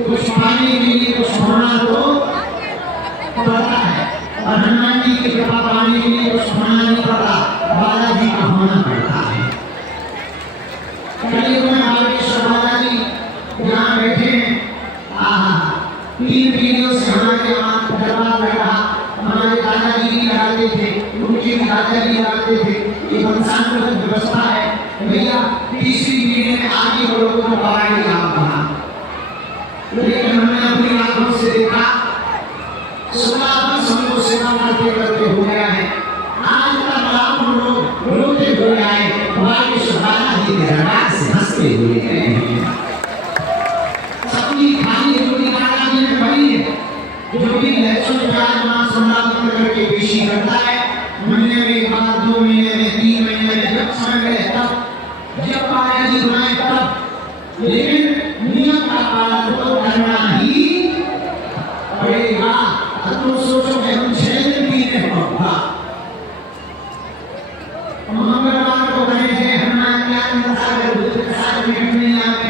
कुछ पाने के लिए कुछ होना तो पड़ता है, और हनुमान जी की कृपा पाने के लिए कुछ होना नहीं पड़ता, बालाजी का होना पड़ता है। कल में बागेश्वर बालाजी यहाँ बैठे हैं, 3 पीढ़ियों से हमारे यहाँ दरबार लगा, हमारे दादाजी भी लगाते थे, उनके दादाजी लगाते थे। ये वंशानुगत व्यवस्था है भैया, तीसरी पीढ़ी में आगे लोगों को पढ़ाया गया वहाँ, लेकिन हमने अपनी आंखों से देखा 16 वर्ष हमको सेवा करते करते हो गया है, आज तक लाखों लोग रोते हुए आए, बागेश्वर बालाजी के दरबार से हंसते हुए गए हैं। सबकी खाली जोड़ी बालाजी ने भरी है, जो भी लहसुन प्याज मांस सम्राट करके पेशी करता है, महीने में एक बार, 2 महीने में, 3 महीने में, जब समय मिले तब, जब बालाजी बनाए तब, लेकिन नियम का पालन तो करना ही पड़ेगा। तुम सोचो कि हम 6 दिन पीने होगा, मंगलवार को बने थे हनुमान ज्ञान सागर दूध के साथ में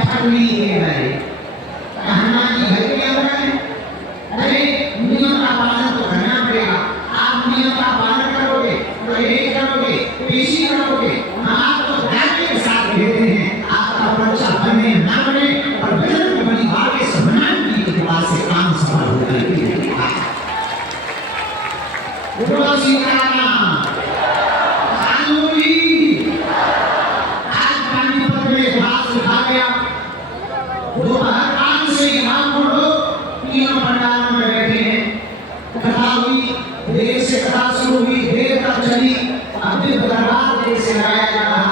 ठगली है, हनुमान जी घर के अंदर, अरे नियम का पालन तो करना पड़ेगा। आप नियम का पालन करोगे तो एक करोगे, पेशी करोगे, आप तो धैर्य के साथ लेते हैं, आपका पर्चा बने ना बने, और बजरंग बली भागे से हनुमान जी की कृपा से काम सफल हो जाएगा। बोलो सीताराम। आज पानीपत में घास उठा गया, दोपहर काल से यहाँ लोग तीनों पंडालों में बैठे हैं, कथा हुई, देर से कथा शुरू हुई, देर तक चली, अब दरबार देर से लगाया जा रहा,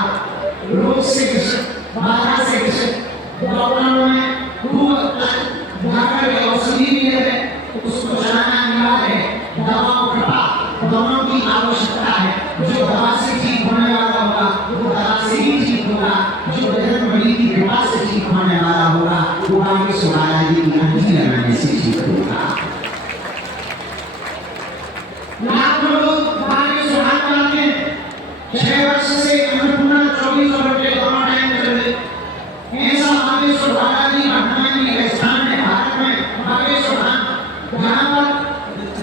रोज से कृष्ण, बाधा से कृष्ण, डॉक्टरों में जाकर औषधि भी है, उसको चलाना अनिवार्य है, दवाओं कृपा, दोनों की आवश्यकता है। जो दवा से ठीक होने वाला होगा वो दवा से ही ठीक होगा, जो बजरंग बली की कृपा से ठीक होने वाला होगा वो बागेश्वर बालाजी की अंजी लगाने से ठीक होगा। लाखों लोग बागेश्वर हाथ में 6 वर्ष से अन्नपूर्णा 24 घंटे दोनों टाइम चल रहे, ऐसा बागेश्वर बालाजी हनुमान जी के स्थान है भारत में। बागेश्वर धाम जहाँ पर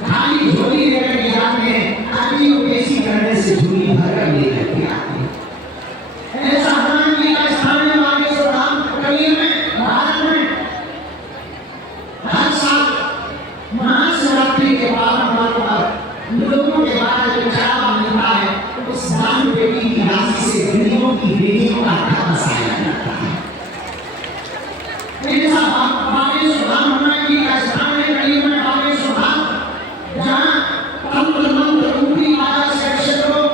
खाली झोली लेकर के जाते हैं, आदमी को पेशी करने से झोली भर कर लेकर के आते हैं, ऐसा हनुमान जी का स्थान है बागेश्वर धाम। कलियुग में भारत में हर साल महाशिवरात्रि के पावन पर्व पर लोगों के बारे में चढ़ावा मिलता है, उस दान पेटी की राशि से गरीबों की बेटियों का घर बसाया जाता है। ऐसा बागेश्वर धाम हनुमान जी का स्थान है कलियुग में बागेश्वर धाम, जहाँ तंत्र मंत्र ऊपरी माया से रक्षित लोग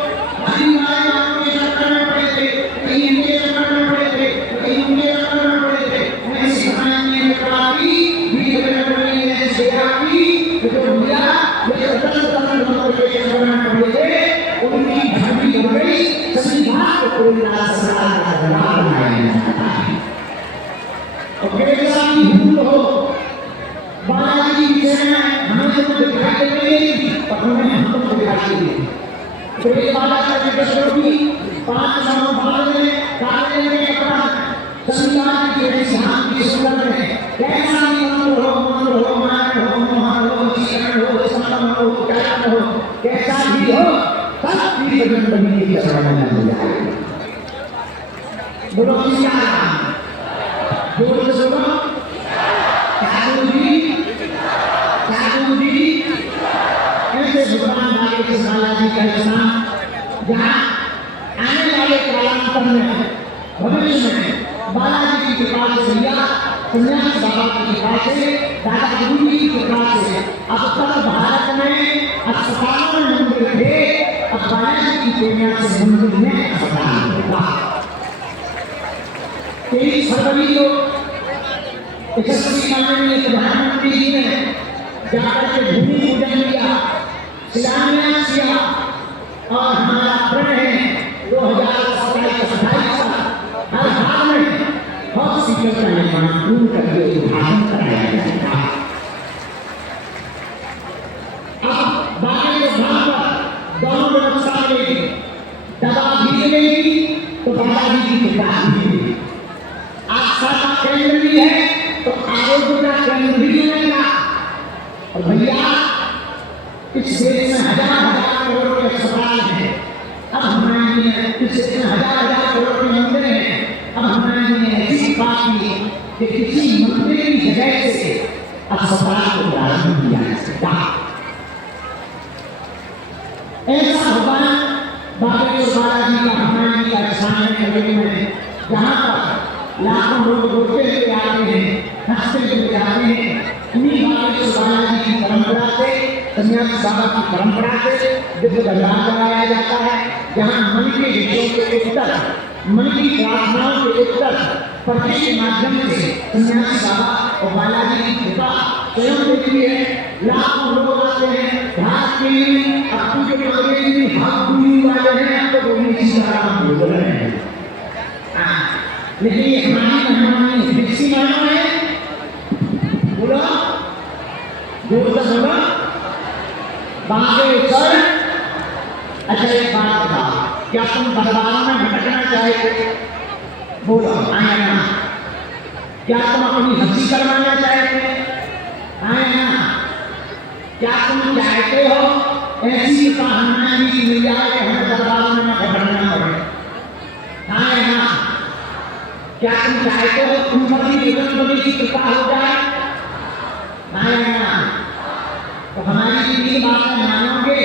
अधिमाय वालों के चक्कर में पड़े थे, कहीं इनके चक्कर में पड़े थे, कहीं उनके चक्कर में पड़े थे, ऐसी हनुमान जी ने कृपा की, वीर बजरंगबली ने सेवा की, तो मिला वे तंत्र मंत्र के चक्कर में पड़े थे, उनकी घड़ी हो गई, सीधा कोई सरकार का दरबार बनाया जाता है। और कैसा भी भूल हो, बालाजी की सेना हमें तो दिखाई दे रही थी, और उन्हें हमको दिखाई दे रही थी। तो ये बालाजी के स्वरूपी 5 सालों बाद में काले में अपना संविधान की ऐसी हाथ की सुंदर है, कैसा भी मंत्र हो, मान हो, मोहन हो, जीवन हो, समन हो, ज्ञान हो, कैसा भी हो, सब भी बजरंगबली की शरण में हो जाएगा। बोलो सीताराम। बोलो सुनो ऐसे भगवान बागेश्वर बालाजी का स्थान, जहाँ आने वाले कालांतर में भविष्य में बालाजी की कृपा से या सन्यास बाबा की कृपा से, दादा गुरु की कृपा से अब तक भारत में अस्पतालों में मंदिर थे, अब बालाजी की प्रेरणा से मंदिर में अस्पताल होगा। 23 फरवरी को 31 में प्रधानमंत्री जी ने जाकर के भूमि पूजन किया, शिलान्यास किया, और हमारा प्रण है 2027 हर हाल में हॉस्पिटल का निर्माण पूर्ण करके उद्घाटन कराया जाएगा। अब बागेश्वर धाम पर दोनों व्यवस्था मिलेगी, दवा भी मिलेगी तो बालाजी की कृपा भी मिलेगी। आज सेवा केंद्र भी है तो आरोग्य का और भैया इस देश में हजार करोड़ के अस्पताल हैं, अब हमारे लिए इस देश में हजार करोड़ के मंदिर हैं, अब हमारे लिए ऐसी बात की कि किसी मंदिर की जगह से अस्पताल को प्रारंभ किया जा सकता। ऐसा भगवान बागेश्वर बालाजी का हनुमान जी का स्थान है में, जहाँ पर लाखों लोग रोते हुए आते हैं, हंसते हुए जाते हैं। उन्हीं बागेश्वर बालाजी की परंपरा से, सन्यासी बाबा की परंपरा से दिव्य दरबार लगाया जाता है, जहाँ मन के विषयों के उत्तर, मन की प्रार्थनाओं के उत्तर प्रत्यक्ष के माध्यम से सन्यासी बाबा और बालाजी की कृपा स्वयं देती है। लाखों लोग आते हैं, घास के लिए अपनी के मांगे में हाथ दूरी वाले हैं, आपको बोलने की तरह बोल रहे हैं। लेकिन ये हमारी मेहमानी किसी मानो है, बोलो जोर से बोलो बागेश्वर। अच्छा एक बात बताओ, क्या तुम दरबारों में भटकना चाहते? बोलो आए ना। क्या तुम अपनी हंसी करवाना चाहते? आए ना। क्या तुम चाहते हो ऐसी हनुमान जी की मिल जाए हमें दरबारों में न भटकना पड़े? आए ना। क्या तुम चाहते हो तुम बड़ी की कृपा हो जाए? आए ना। तो हमारी तीन बातें मानोगे?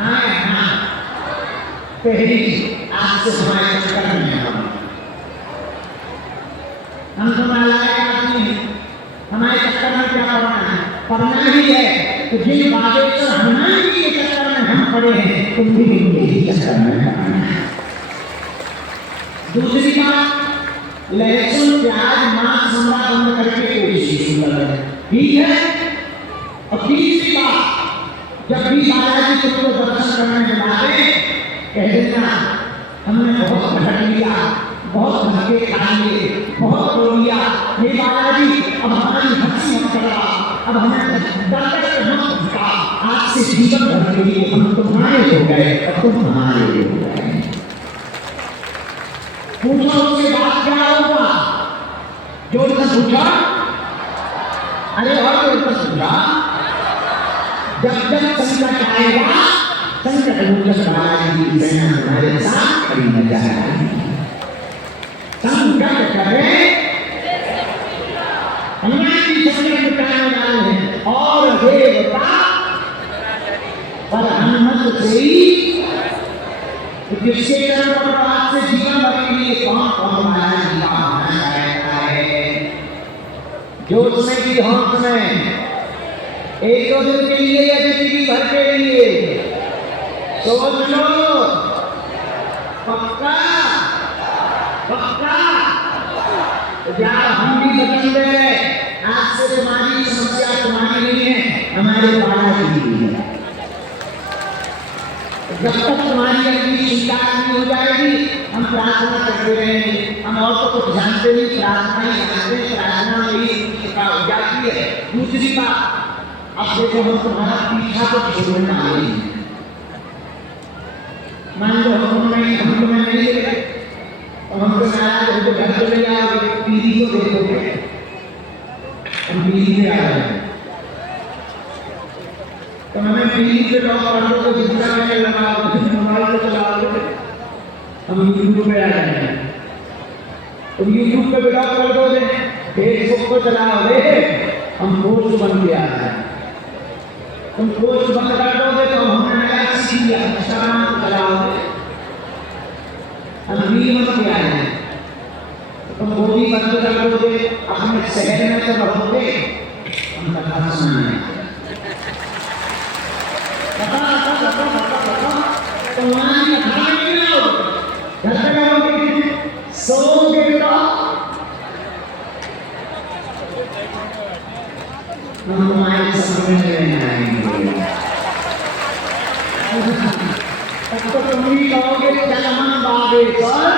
आए ना। पहली आज से हमारे चक्कर में हम तो नालायक आदमी हैं, हमारे चक्कर में क्या करना है? पढ़ना ही है। तो जिन बागेश्वर हनुमान जी के चक्कर में हम पड़े हैं, तुम भी यही चक्कर में पड़ना है। दूसरी बात, लहसुन प्याज मांस मसाला बंद करके कोशिश ठीक है। और तीसरी बात, जब भी बालाजी तुमको दर्शन करने जाते कह देना हमने बहुत भटक लिया, बहुत धक्के खा लिए, बहुत रो लिया, हे बालाजी अब हमारी हंसी मत करा, अब हमें दर्द मत भटका, आज से जीवन भर के लिए हम तुम्हारे हो गए और तुम हमारे हो गए। पूछो उसके बाद क्या होगा? जोर से पूछा, अरे और जोर से पूछा। जब जब संकट आएगा, संकट मोचक बालाजी की सेना हमारे साथ खड़ी न जाएगी। संकट करे हनुमान जी संकट मिटाने वाले हैं, और देवता पर हनुमत से ही जिसके चरण पर आज से जीवन भर के लिए कौन कौन बालाजी का होना चाहता है? जो तुम्हें की होंठ में एक दो दिन के लिए या जिंदगी भर के लिए सोच लो, पक्का पक्का यार हम भी बदल गए। आज से तुम्हारी समस्या तुम्हारी नहीं है, हमारे बालाजी की है। जब तक तुम्हारी अगली चिंता नहीं हो जाएगी, हम प्रार्थना करते रहेंगे। हम और तो कुछ जानते नहीं, प्रार्थना ही जानते हैं, प्रार्थना में ही चिंता हो जाती है। दूसरी बात, अब देखो हम तुम्हारा पीछा को छोड़ना नहीं, मान लो हम तुम्हें नहीं ले गए और हमको नाराज हो तो घर चले जाओगे, टीवी को देखोगे, हम टीवी पे आ रहे हैं तो हमें टीवी पे लॉक कर दो तो जितना मैंने लगाओगे, मोबाइल पे चलाओगे, हम यूट्यूब पे आ जाएंगे। तो यूट्यूब पे ब्लॉक कर दोगे, फेसबुक को चलाओगे, हम पोस्ट बन के आ जाएंगे। तुम पोस्ट बंद कर दोगे तो हमने नया सीरिया इंस्टाग्राम चलाओगे, हम रील बन के आ जाएंगे। तुम वो भी बंद कर दोगे, अपने शहर में तो रहोगे, हम कथा सुनाएंगे। तो वहाँ की कथा नहीं आओगे, घर पे रहोगे, सोओगे तो हम तुम्हारे समझ में आएंगे। तो तुम ही कहोगे चल मन बागेश्वर,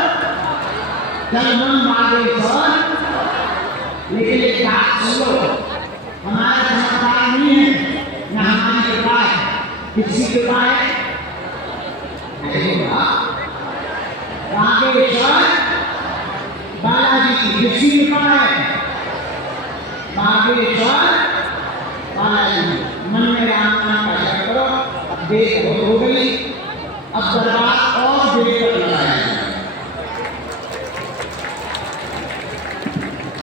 चल मन बागेश्वर। लेकिन एक बात सुनो, हमारा चमत्कार नहीं है, न हमारी कृपा है, किसी कृपा है? बागेश्वर बालाजी की किसी कृपा है? बागेश्वर देख हो गई। अब दरबार और जगह पर लगाया